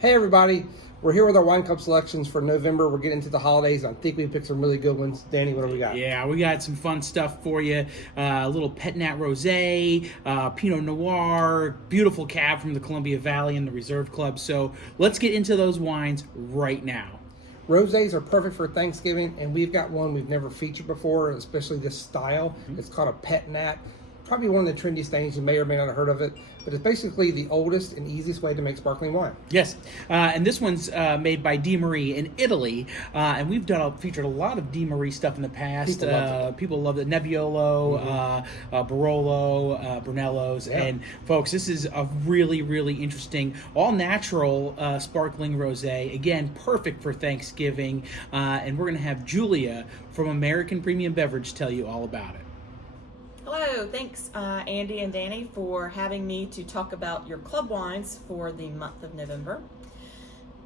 Hey everybody, we're here with our wine club selections for November. We're getting into the holidays. I think we picked some really good ones. Danny, what do we got? Yeah, we got some fun stuff for you. A little Pet Nat Rosé, Pinot Noir, beautiful cab from the Columbia Valley and the Reserve Club. So let's get into those wines right now. Rosés are perfect for Thanksgiving, and we've got one we've never featured before, especially this style. It's called a Pet Nat. Probably one of the trendiest things. You may or may not have heard of it, but it's basically the oldest and easiest way to make sparkling wine. Yes, and this one's made by Di Marie in Italy, and we've featured a lot of Di Marie stuff in the past. People love it. Nebbiolo, Barolo, Brunello's, and folks, this is a really, really interesting, all-natural sparkling rosé. Again, perfect for Thanksgiving, and we're going to have Julia from American Premium Beverage tell you all about it. Hello, thanks Andy and Danny for having me to talk about your club wines for the month of November.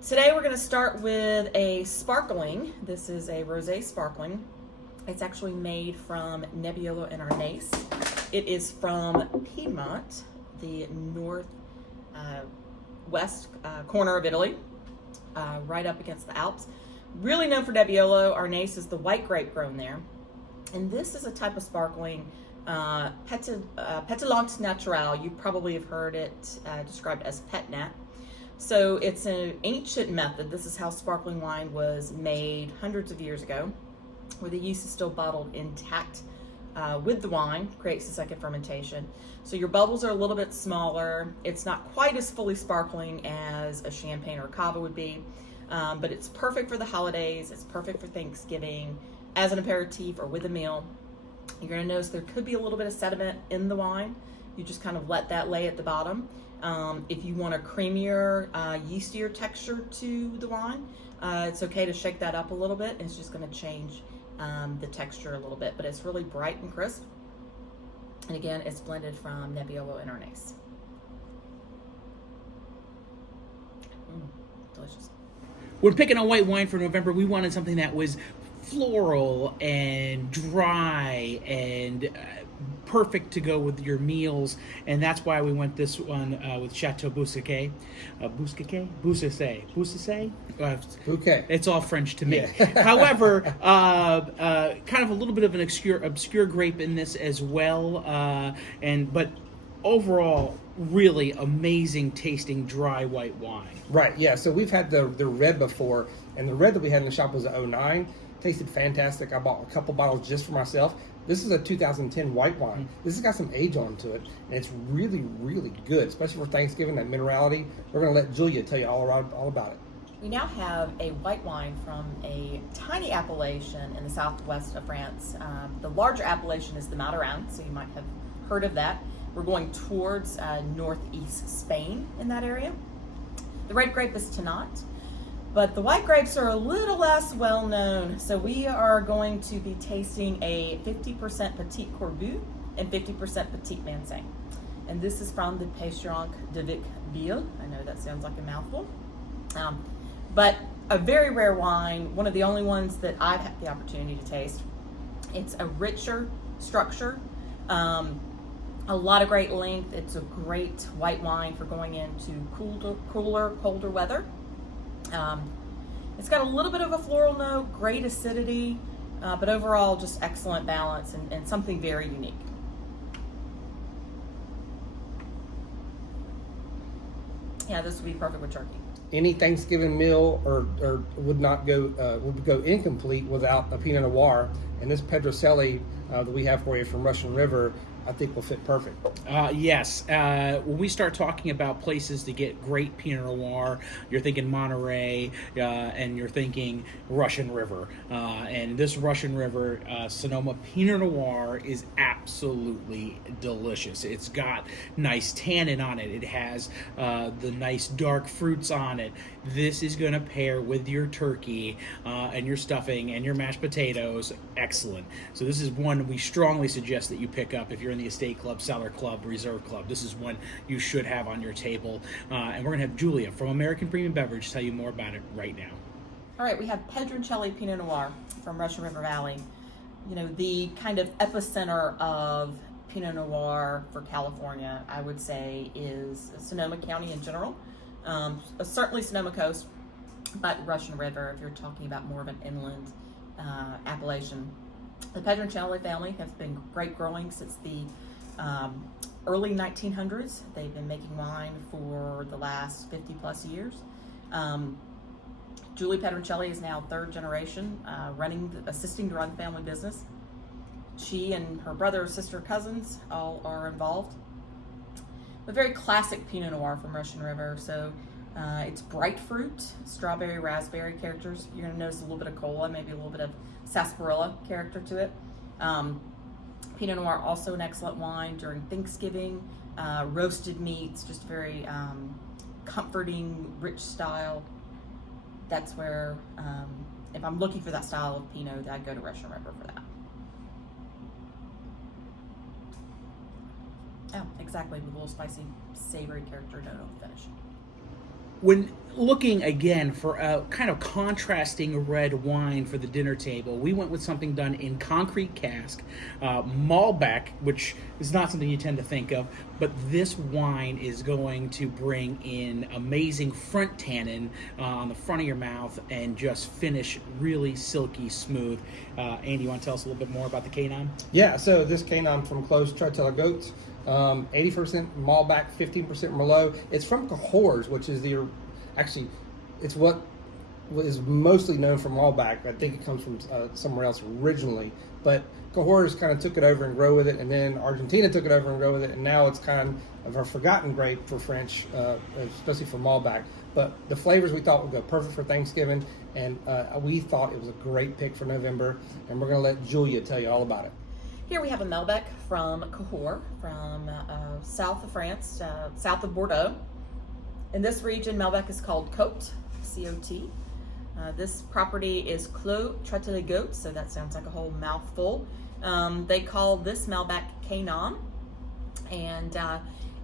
Today we're going to start with a sparkling. This is a rosé sparkling. It's actually made from Nebbiolo and Arnaise. It is from Piedmont, the northwest corner of Italy, right up against the Alps. Really known for Nebbiolo. Arnaise is the white grape grown there. And this is a type of sparkling Pétillant Naturel. You probably have heard it described as Pet Nat. So it's an ancient method. This is how sparkling wine was made hundreds of years ago, where the yeast is still bottled intact with the wine, creates the second fermentation. So your bubbles are a little bit smaller. It's not quite as fully sparkling as a champagne or a cava would be, but it's perfect for the holidays. It's perfect for Thanksgiving, as an aperitif or with a meal. You're going to notice there could be a little bit of sediment in the wine. You just kind of let that lay at the bottom. If you want a creamier, yeastier texture to the wine, it's okay to shake that up a little bit. It's just going to change the texture a little bit, but it's really bright and crisp. And again, it's blended from Nebbiolo and Arnaise. Delicious. When picking a white wine for November, we wanted something that was floral and dry and perfect to go with your meals, and that's why we went this one with Chateau Bouquet. Bouquet? It's all French to me. Yeah. However, kind of a little bit of an obscure grape in this as well, but overall, really amazing tasting dry white wine. Right, yeah. So we've had the red before, and the red that we had in the shop was a 09. Tasted fantastic. I bought a couple bottles just for myself. This is a 2010 white wine. This has got some age on to it, and it's really, really good, especially for Thanksgiving, that minerality. We're going to let Julia tell you all about it. We now have a white wine from a tiny appellation in the southwest of France. The larger appellation is the Mataran, so you might have heard of that. We're going towards northeast Spain in that area. The red grape is Tannat, but the white grapes are a little less well known. So we are going to be tasting a 50% Petit Corbu and 50% Petit Manseng. And this is from the Pêcheronque de Vic-Ville. I know that sounds like a mouthful. But a very rare wine, one of the only ones that I've had the opportunity to taste. It's a richer structure, a lot of great length. It's a great white wine for going into cooler, colder weather. It's got a little bit of a floral note, great acidity, but overall just excellent balance and something very unique. Yeah, this would be perfect with turkey. Any Thanksgiving meal or would go incomplete without a Pinot Noir, and this Petrocelli that we have for you from Russian River, I think will fit perfect. Yes. When we start talking about places to get great Pinot Noir, you're thinking Monterey, and you're thinking Russian River. And this Russian River Sonoma Pinot Noir is absolutely delicious. It's got nice tannin on it. It has the nice dark fruits on it. This is going to pair with your turkey and your stuffing and your mashed potatoes. Excellent. So this is one we strongly suggest that you pick up if you're in the Estate Club, Cellar Club, Reserve Club. This is one you should have on your table. And we're going to have Julia from American Premium Beverage tell you more about it right now. All right, we have Pedroncelli Pinot Noir from Russian River Valley. You know, the kind of epicenter of Pinot Noir for California, I would say, is Sonoma County in general. Certainly Sonoma Coast, but Russian River, if you're talking about more of an inland appellation. The Pedroncelli family have been grape growing since the early 1900s. They've been making wine for the last 50 plus years. Julie Pedroncelli is now third generation, assisting to run the family business. She and her brother, sister, cousins all are involved. A very classic Pinot Noir from Russian River. So it's bright fruit, strawberry, raspberry characters. You're going to notice a little bit of cola, maybe a little bit of sarsaparilla character to it. Pinot Noir, also an excellent wine during Thanksgiving. Roasted meats, just very comforting, rich style. That's where, if I'm looking for that style of Pinot, I'd go to Russian River for that. Oh, exactly, with a little spicy, savory character note on the finish. When looking again for a kind of contrasting red wine for the dinner table, we went with something done in concrete cask, Malbec, which is not something you tend to think of, but this wine is going to bring in amazing front tannin on the front of your mouth and just finish really silky smooth. Andy, you want to tell us a little bit more about the Canine? Yeah, so this Canine from Close Tratella Goats, 80% Malbec, 15% Merlot. It's from Cahors, which is it's what is mostly known for Malbec. I think it comes from somewhere else originally, but Cahors kind of took it over and grow with it, and then Argentina took it over and grow with it, and now it's kind of a forgotten grape for French, especially for Malbec. But the flavors we thought would go perfect for Thanksgiving, and we thought it was a great pick for November, and we're going to let Julia tell you all about it. Here we have a Malbec from Cahors, from south of France, south of Bordeaux. In this region, Malbec is called Côte, C-O-T. This property is Clos Tratella Goats, so that sounds like a whole mouthful. They call this Malbec Canine, and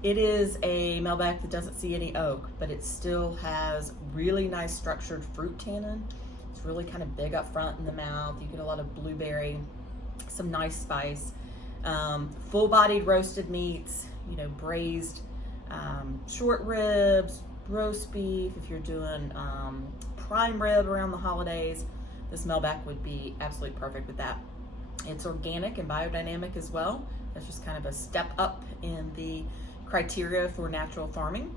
it is a Malbec that doesn't see any oak, but it still has really nice structured fruit tannin. It's really kind of big up front in the mouth. You get a lot of blueberry, some nice spice, full-bodied roasted meats, braised short ribs, roast beef. If you're doing prime rib around the holidays, this Malbec would be absolutely perfect with that. It's organic and biodynamic as well. That's just kind of a step up in the criteria for natural farming,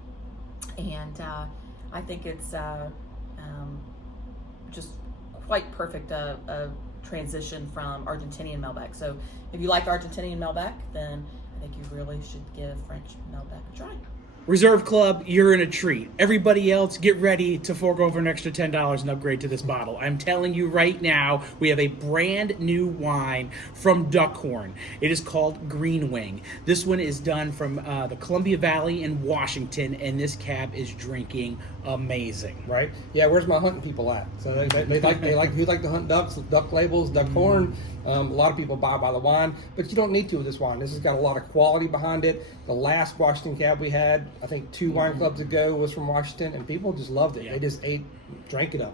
and I think it's just quite perfect a transition from Argentinian Malbec. So if you like Argentinian Malbec, then I think you really should give French Malbec a try. Reserve Club, you're in a treat. Everybody else, get ready to fork over an extra $10 and upgrade to this bottle. I'm telling you right now, we have a brand new wine from Duckhorn. It is called Green Wing. This one is done from the Columbia Valley in Washington, and this cab is drinking amazing. Right? Yeah. Where's my hunting people at? So they like who like to hunt ducks, duck labels, Duckhorn. A lot of people buy by the wine, but you don't need to with this wine. This has got a lot of quality behind it. The last Washington cab we had, I think 2 wine clubs ago, was from Washington, and people just loved it. Yeah. They just drank it up.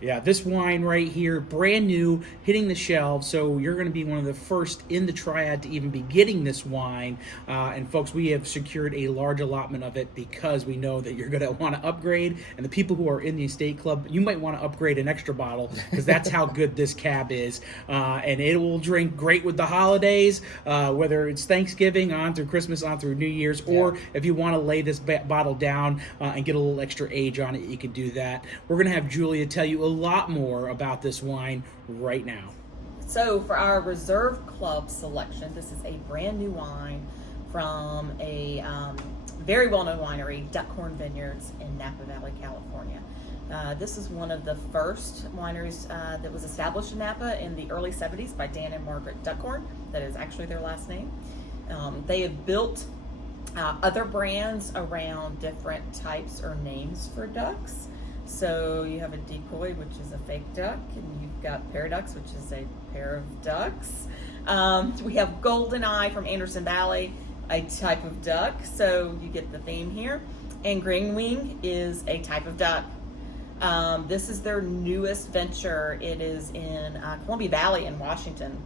Yeah, this wine right here, brand new, hitting the shelves. So you're going to be one of the first in the triad to even be getting this wine. And folks, we have secured a large allotment of it because we know that you're going to want to upgrade. And the people who are in the estate club, you might want to upgrade an extra bottle because that's how good this cab is. And it will drink great with the holidays, whether it's Thanksgiving on through Christmas, on through New Year's, or if you want to lay this bottle down and get a little extra age on it, you can do that. We're going to have Julia tell you a lot more about this wine right now. So for our Reserve Club selection, this is a brand new wine from a very well-known winery, Duckhorn Vineyards in Napa Valley, California. This is one of the first wineries that was established in Napa in the early 70s by Dan and Margaret Duckhorn. That is actually their last name. They have built other brands around different types or names for ducks. So you have a decoy, which is a fake duck, and you've got paradox, which is a pair of ducks. We have golden eye from Anderson Valley, a type of duck, so you get the theme here. And green wing is a type of duck. This is their newest venture. It is in Columbia Valley in Washington.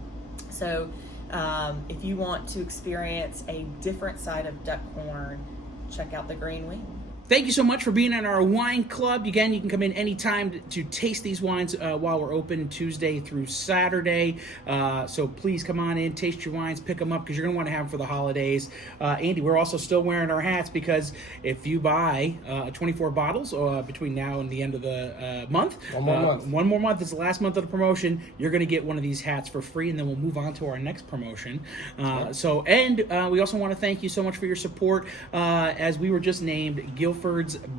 So if you want to experience a different side of Duckhorn, check out the Green Wing. Thank you so much for being in our wine club. Again, you can come in anytime to taste these wines while we're open Tuesday through Saturday. So please come on in, taste your wines, pick them up because you're going to want to have them for the holidays. Andy, we're also still wearing our hats because if you buy 24 bottles between now and the end of the month, one more month is the last month of the promotion, you're going to get one of these hats for free, and then we'll move on to our next promotion. We also want to thank you so much for your support as we were just named Guilford's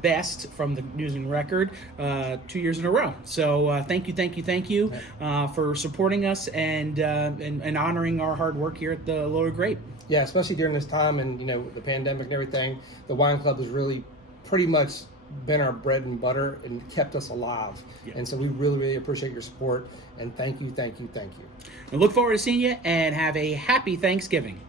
Best from the News and Record 2 years in a row. So thank you for supporting us and honoring our hard work here at the Loaded Grape. Yeah, especially during this time and the pandemic and everything, the wine club has really pretty much been our bread and butter and kept us alive. Yeah. And so we really appreciate your support, and thank you. We look forward to seeing you, and have a happy Thanksgiving.